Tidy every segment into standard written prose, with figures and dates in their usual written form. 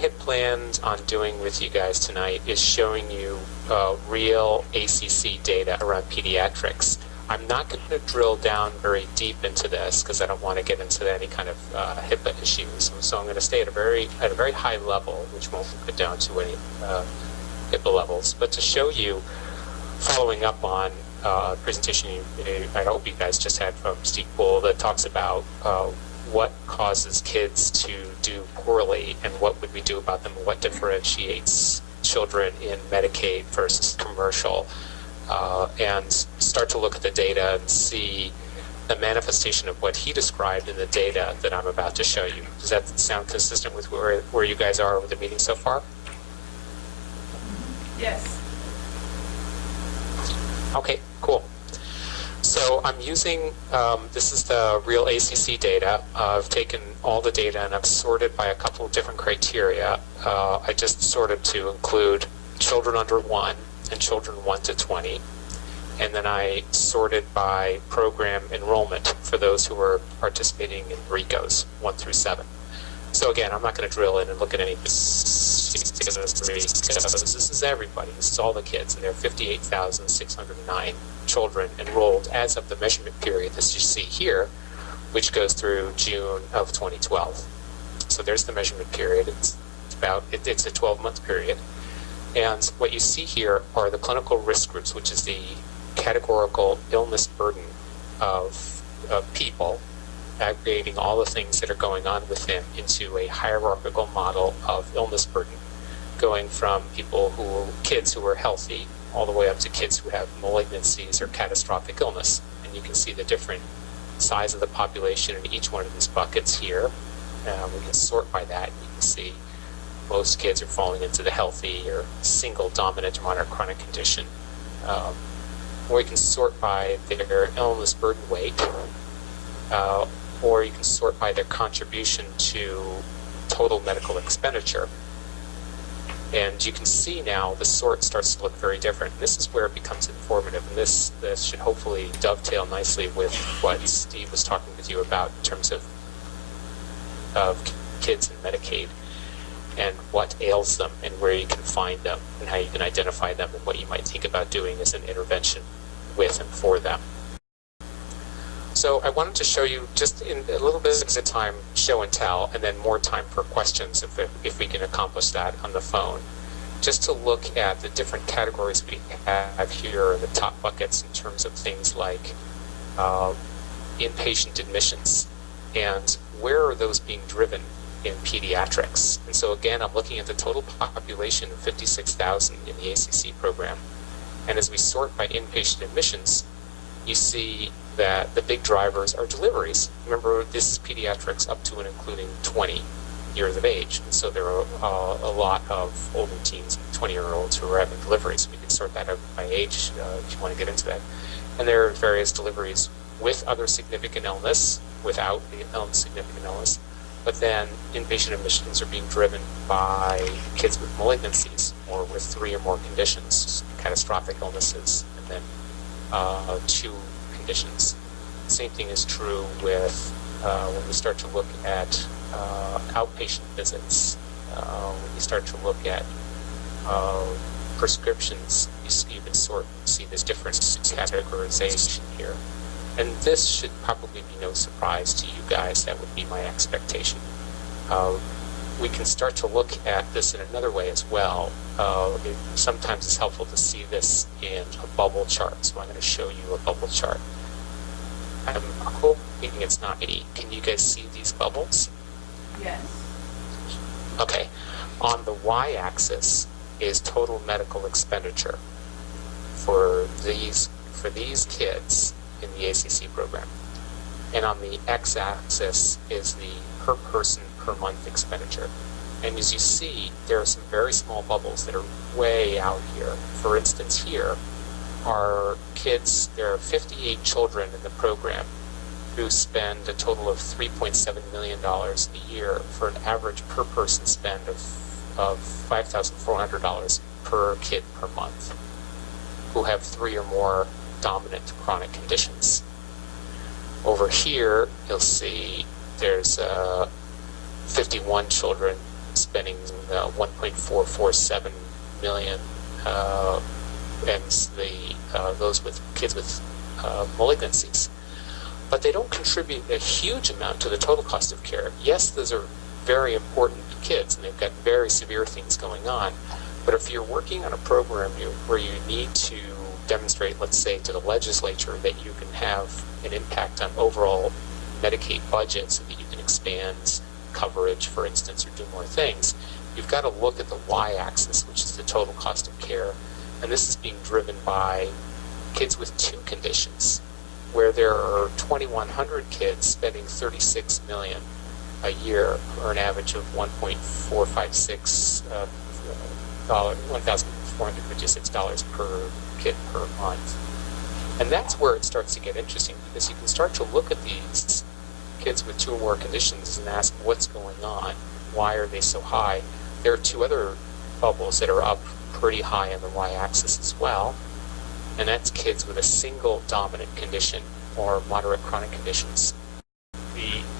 had planned on doing with you guys tonight is showing you real ACC data around pediatrics. I'm not going to drill down very deep into this because I don't want to get into any kind of HIPAA issues. So I'm going to stay at a very high level, which won't get down to any HIPAA levels. But to show you, following up on a presentation I hope you guys just had from Steve Poole that talks about what causes kids to do poorly and what would we do about them, and what differentiates children in Medicaid versus commercial, and start to look at the data and see the manifestation of what he described in the data that I'm about to show you. Does that sound consistent with where you guys are with the meeting so far? Yes. Okay, cool. So I'm using, this is the real ACC data. I've taken all the data and I've sorted by a couple of different criteria. I just sorted to include children under 1 and children 1 to 20. And then I sorted by program enrollment for those who are participating in RICOs 1 through 7. So again, I'm not going to drill in and look at any because this is everybody. This is all the kids, and there are 58,609 children enrolled as of the measurement period that you see here, which goes through June of 2012. So there's the measurement period. It's a 12-month period. And what you see here are the clinical risk groups, which is the categorical illness burden of people, aggregating all the things that are going on with them into a hierarchical model of illness burden, going from kids who are healthy all the way up to kids who have malignancies or catastrophic illness. And you can see the different size of the population in each one of these buckets here. We can sort by that. You can see most kids are falling into the healthy or single dominant or moderate chronic condition. Or you can sort by their illness burden weight, or you can sort by their contribution to total medical expenditure. And you can see now the sort starts to look very different. And this is where it becomes informative. And this should hopefully dovetail nicely with what Steve was talking with you about in terms of kids in Medicaid and what ails them and where you can find them and how you can identify them and what you might think about doing as an intervention with and for them. So I wanted to show you just in a little bit of time show and tell, and then more time for questions if we can accomplish that on the phone. Just to look at the different categories we have here in the top buckets in terms of things like inpatient admissions and where are those being driven in pediatrics. And so again, I'm looking at the total population of 56,000 in the ACC program. And as we sort by inpatient admissions, you see that the big drivers are deliveries. Remember, this is pediatrics up to and including 20 years of age. And so there are a lot of older teens, 20-year-olds who are having deliveries. We can sort that out by age if you want to get into that. And there are various deliveries with other significant illness, without the significant illness. But then inpatient admissions are being driven by kids with malignancies or with 3 or more conditions, catastrophic illnesses, and then 2 conditions. Same thing is true with when we start to look at outpatient visits. When you start to look at prescriptions, you can see this different categorization here. And this should probably be no surprise to you guys. That would be my expectation. We can start to look at this in another way as well. Sometimes it's helpful to see this in a bubble chart. So I'm going to show you a bubble chart. I'm hoping it's not me. Can you guys see these bubbles? Yes. Okay. On the y-axis is total medical expenditure for these kids in the ACC program. And on the x-axis is the per person per month expenditure. And as you see, there are some very small bubbles that are way out here. For instance, here are kids, there are 58 children in the program who spend a total of $3.7 million a year for an average per person spend of $5,400 per kid per month, who have 3 or more dominant chronic conditions. Over here, you'll see there's 51 children spending 1.447 million, and those with kids with malignancies. But they don't contribute a huge amount to the total cost of care. Yes, those are very important kids, and they've got very severe things going on. But if you're working on a program where you need to demonstrate, let's say, to the legislature that you can have an impact on overall Medicaid budget so that you can expand coverage, for instance, or do more things, you've got to look at the y-axis, which is the total cost of care. And this is being driven by kids with two conditions, where there are 2,100 kids spending $36 million a year for an average of $1,456 per kid per month. And that's where it starts to get interesting, because you can start to look at these kids with two or more conditions and ask what's going on, why are they so high. There are two other bubbles that are up pretty high on the y-axis as well, and that's kids with a single dominant condition or moderate chronic conditions.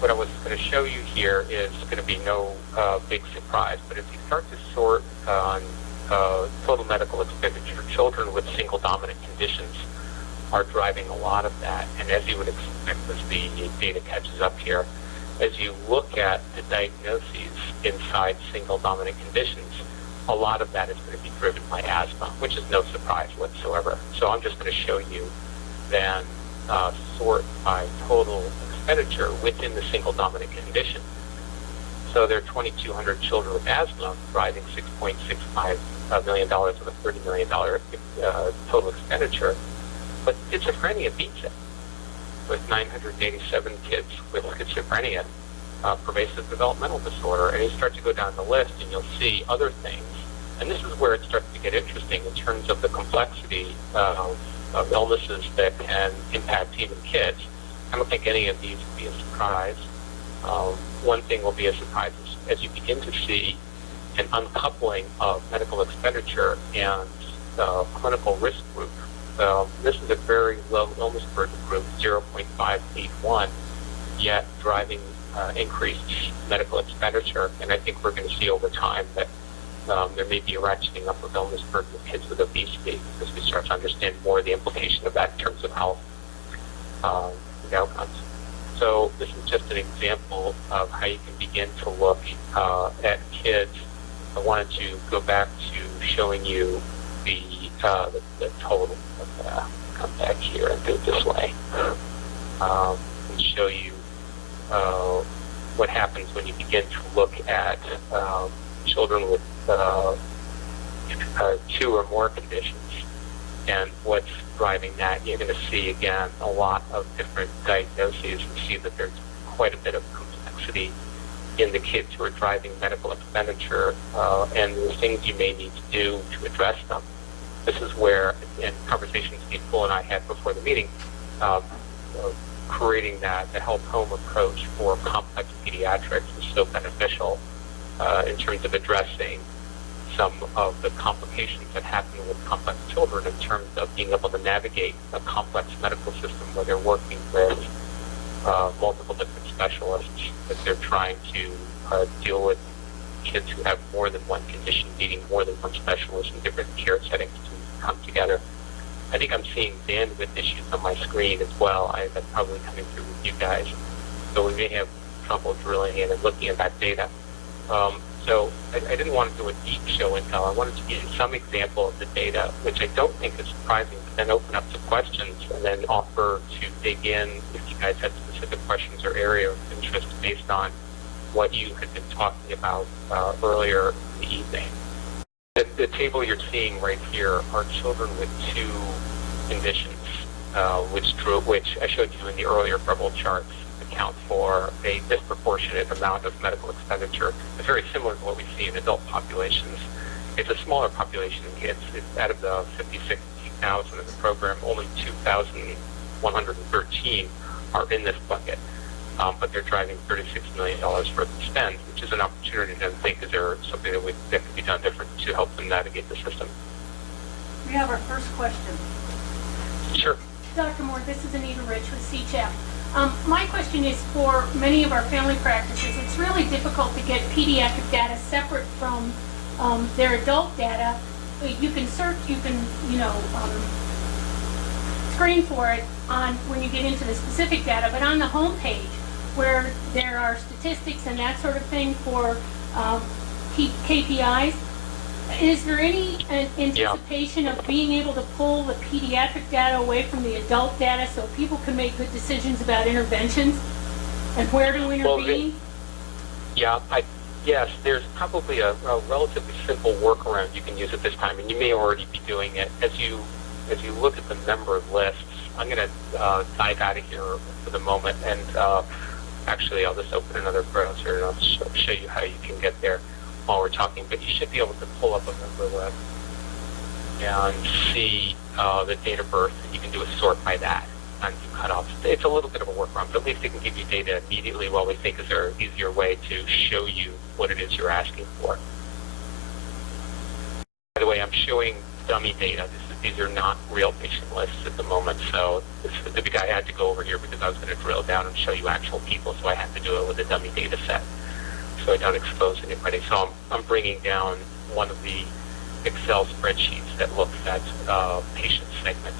What I was going to show you here is going to be no big surprise, but if you start to sort on total medical expenditure, children with single dominant conditions are driving a lot of that. And as you would expect, as the data catches up here, as you look at the diagnoses inside single dominant conditions, a lot of that is going to be driven by asthma, which is no surprise whatsoever. So I'm just going to show you then sort by total expenditure within the single dominant condition. So there are 2,200 children with asthma driving $6.65 million with a $30 million total expenditure. But schizophrenia beats it, with 987 kids with schizophrenia, pervasive developmental disorder. And you start to go down the list and you'll see other things. And this is where it starts to get interesting in terms of the complexity of illnesses that can impact even kids. I don't think any of these will be a surprise. One thing will be a surprise as you begin to see an uncoupling of medical expenditure and clinical risk group. This is a very low illness burden group, 0.581, yet driving increased medical expenditure. And I think we're going to see over time that there may be a ratcheting up of illness burden of kids with obesity as we start to understand more of the implication of that in terms of health and outcomes. So this is just an example of how you can begin to look at kids. I wanted to go back to showing you the total. Come back here and do it this way and show you what happens when you begin to look at children with two or more conditions and what's driving that. You're going to see, again, a lot of different diagnoses and see that there's quite a bit of complexity in the kids who are driving medical expenditure and the things you may need to do to address them. This is where, in conversations Steve Poole and I had before the meeting, creating the health home approach for complex pediatrics is so beneficial in terms of addressing some of the complications that happen with complex children in terms of being able to navigate a complex medical system where they're working with multiple different specialists, that they're trying to deal with kids who have more than one condition, needing more than one specialist in different care settings to come together. I think I'm seeing bandwidth issues on my screen as well. That's probably coming through with you guys. So we may have trouble drilling in and looking at that data. So I didn't want to do a deep show and tell. I wanted to give you some example of the data, which I don't think is surprising, but then open up to questions and then offer to dig in if you guys have specific questions or area of interest based on what you had been talking about earlier in the evening. The table you're seeing right here are children with two conditions, which I showed you in the earlier bubble charts, account for a disproportionate amount of medical expenditure. It's very similar to what we see in adult populations. It's a smaller population in kids. It's out of the 56,000 in the program, only 2,113 are in this bucket. But they're driving $36 million worth of spend, which is an opportunity to think, is there something that could be done different to help them navigate the system? We have our first question. Sure. Dr. Moore, this is Anita Rich with CCHAP. My question is for many of our family practices, it's really difficult to get pediatric data separate from their adult data. You can search, you can, screen for it on when you get into the specific data, but on the home page where there are statistics and that sort of thing for KPIs, is there any anticipation of being able to pull the pediatric data away from the adult data so people can make good decisions about interventions and where to intervene? Yes, there's probably a relatively simple workaround you can use at this time, and you may already be doing it. As you look at the member lists, I'm going to dive out of here for the moment, and actually I'll just open another browser and I'll show you how you can get there while we're talking. But you should be able to pull up a member list and see the date of birth, and you can do a sort by that and do cutoffs. It's a little bit of a workaround, but at least it can give you data immediately while we think is there an easier way to show you what it is you're asking for. By the way, I'm showing dummy data. These are not real patient lists at the moment, so I had to go over here because I was going to drill down and show you actual people, so I had to do it with a dummy data set so I don't expose anybody. So I'm bringing down one of the Excel spreadsheets that looks at patient segment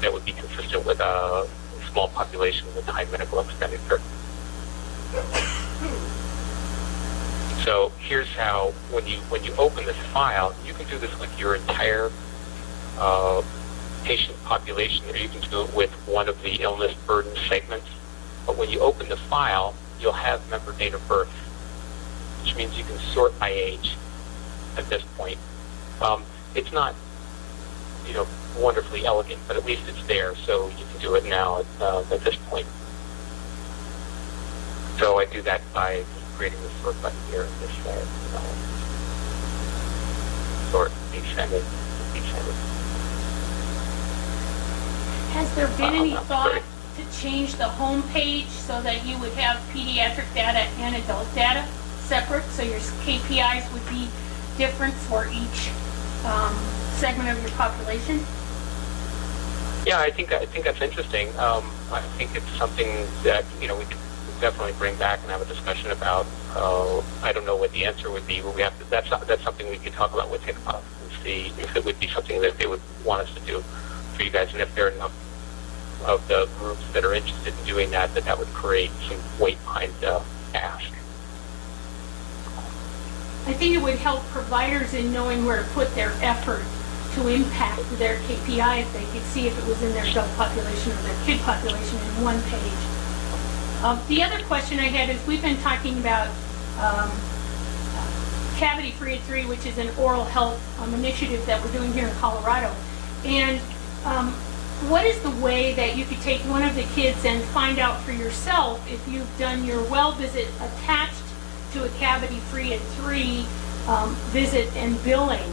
that would be consistent with a small population with high medical expenditure. So here's how, when you open this file, you can do this with your entire patient population, or you can do it with one of the illness burden segments. But when you open the file, you'll have member date of birth, which means you can sort by age at this point. It's not, wonderfully elegant, but at least it's there, so you can do it now at this point. So I do that by creating the sort button here in this sort, descending. Has there been any thought to change the home page so that you would have pediatric data and adult data separate, so your KPIs would be different for each segment of your population? Yeah, I think that's interesting. I think it's something that we could definitely bring back and have a discussion about. I don't know what the answer would be, but we have to. That's something we could talk about with HICPOF and see if it would be something that they would want us to do for you guys, and if there are enough of the groups that are interested in doing that would create some weight behind the ask. I think it would help providers in knowing where to put their effort to impact their KPI if they could see if it was in their adult population or their kid population in one page. The other question I had is we've been talking about Cavity-Free at 3, which is an oral health initiative that we're doing here in Colorado. And what is the way that you could take one of the kids and find out for yourself if you've done your well visit attached to a Cavity-Free at 3 visit and billing,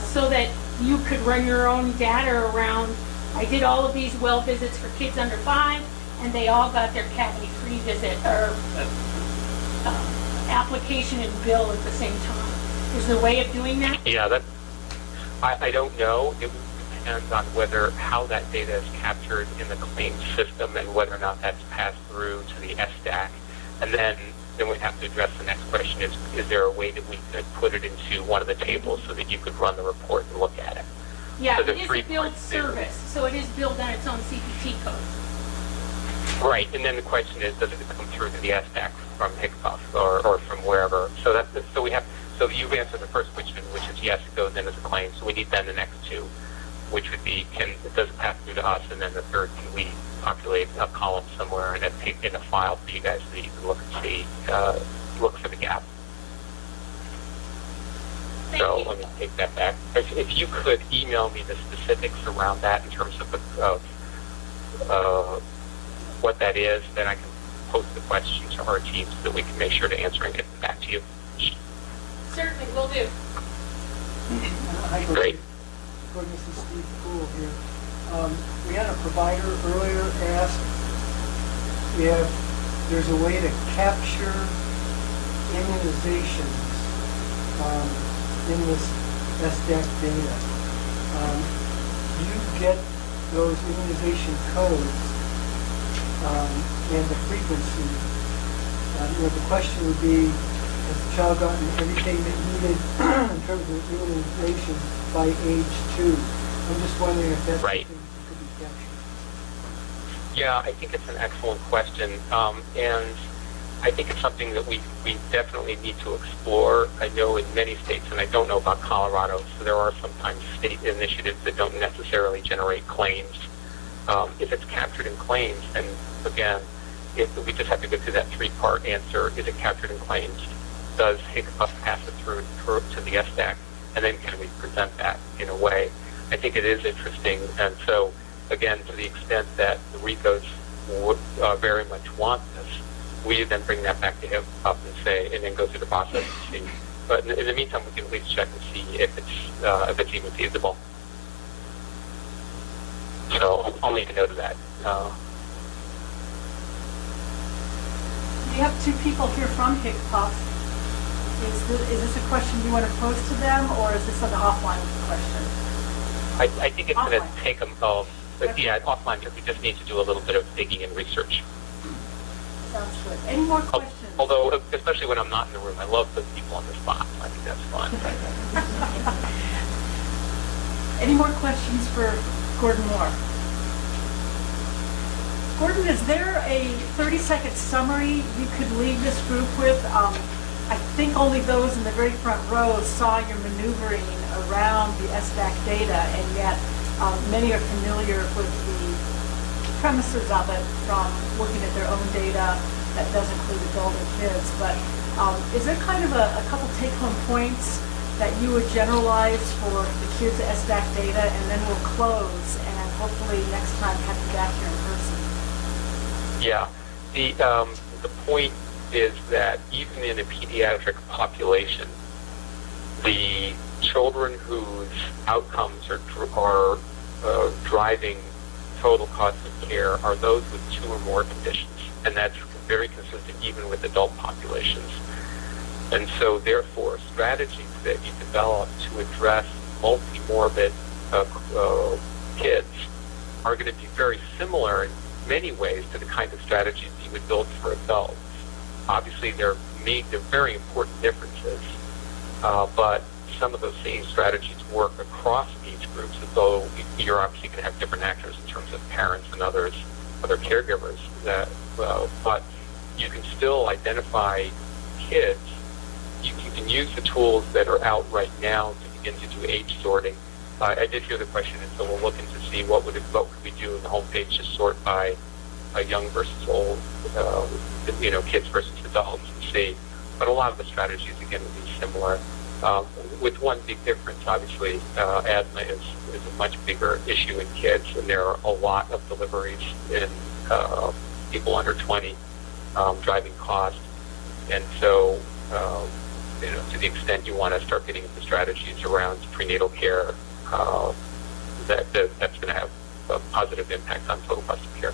so that you could run your own data around, I did all of these well visits for kids under 5, and they all got their Cavity-Free visit or application and bill at the same time. Is there a way of doing that? Yeah, I don't know. It depends on how that data is captured in the claims system and whether or not that's passed through to the SDAC. And then we have to address the next question is there a way that we could put it into one of the tables so that you could run the report and look at it? Yeah, so it is a billed service, so it is billed on its own CPT code. Right, and then the question is, does it come through to the SDAC from HICPOF or from wherever? So you've answered the first question, which is yes, it goes in as a claim. So we need then the next two, which would be, does it pass through to us? And then the third, can we populate a column somewhere and in a file for you guys so that you can look and see, look for the gap. So let me take that back. If you could email me the specifics around that in terms of what that is, then I can post the question to our team so that we can make sure to answer and get them back to you. Certainly, will do. Great. This is Steve Poole here. We had a provider earlier ask if there's a way to capture immunizations in this SDAC data. Do you get those immunization codes and the frequency. The question would be, has the child gotten everything that needed in terms of immunization by age 2? I'm just wondering if that's Right. something that could be captured. Yeah, I think it's an excellent question, and I think it's something that we definitely need to explore. I know in many states, and I don't know about Colorado, so there are sometimes state initiatives that don't necessarily generate claims. If it's captured in claims, and again, we just have to go through that three-part answer. Is it captured in claims? Does HICCUP pass it through to the SDAC? And then can we present that in a way? I think it is interesting. And so, again, to the extent that the RICOs would very much want this, we then bring that back to HICCUP and say, and then go through the process and see. But in the meantime, we can at least check and see if it's even feasible. So I'll make a note of that. We have two people here from HICCUP. Is this a question you want to pose to them, or is this an offline question? I think it's going to Offline. take them, offline, because we just need to do a little bit of digging and research. Sounds good. Any more questions? Although, especially when I'm not in the room, I love putting people on the spot. I think that's fun. Any more questions for Gordon Moore? Gordon, is there a 30-second summary you could leave this group with? I think only those in the very front rows saw your maneuvering around the SDAC data, and yet many are familiar with the premises of it from looking at their own data. That does include adult and kids, but is there kind of a couple take-home points that you would generalize for the kids' SDAC data, and then we'll close and hopefully next time have you back here in person? Yeah. The point is that even in a pediatric population, the children whose outcomes are driving total cost of care are those with 2 or more conditions, and that's very consistent even with adult populations. And so, therefore, strategies that you develop to address multi-morbid kids are going to be very similar in many ways to the kind of strategies you would build for adults. Obviously, they're very important differences, but some of those same strategies work across age groups, although you're obviously going to have different actors in terms of parents and other caregivers. But you can still identify kids. You can use the tools that are out right now to begin to do age sorting. I did hear the question, and so we're looking to see what could we do in the homepage to sort by young versus old, kids versus adults, and see. But a lot of the strategies, again, will be similar. With one big difference, obviously, asthma is a much bigger issue in kids, and there are a lot of deliveries in people under 20 driving cost. And so, to the extent you want to start getting into strategies around prenatal care, that's going to have a positive impact on total cost of care.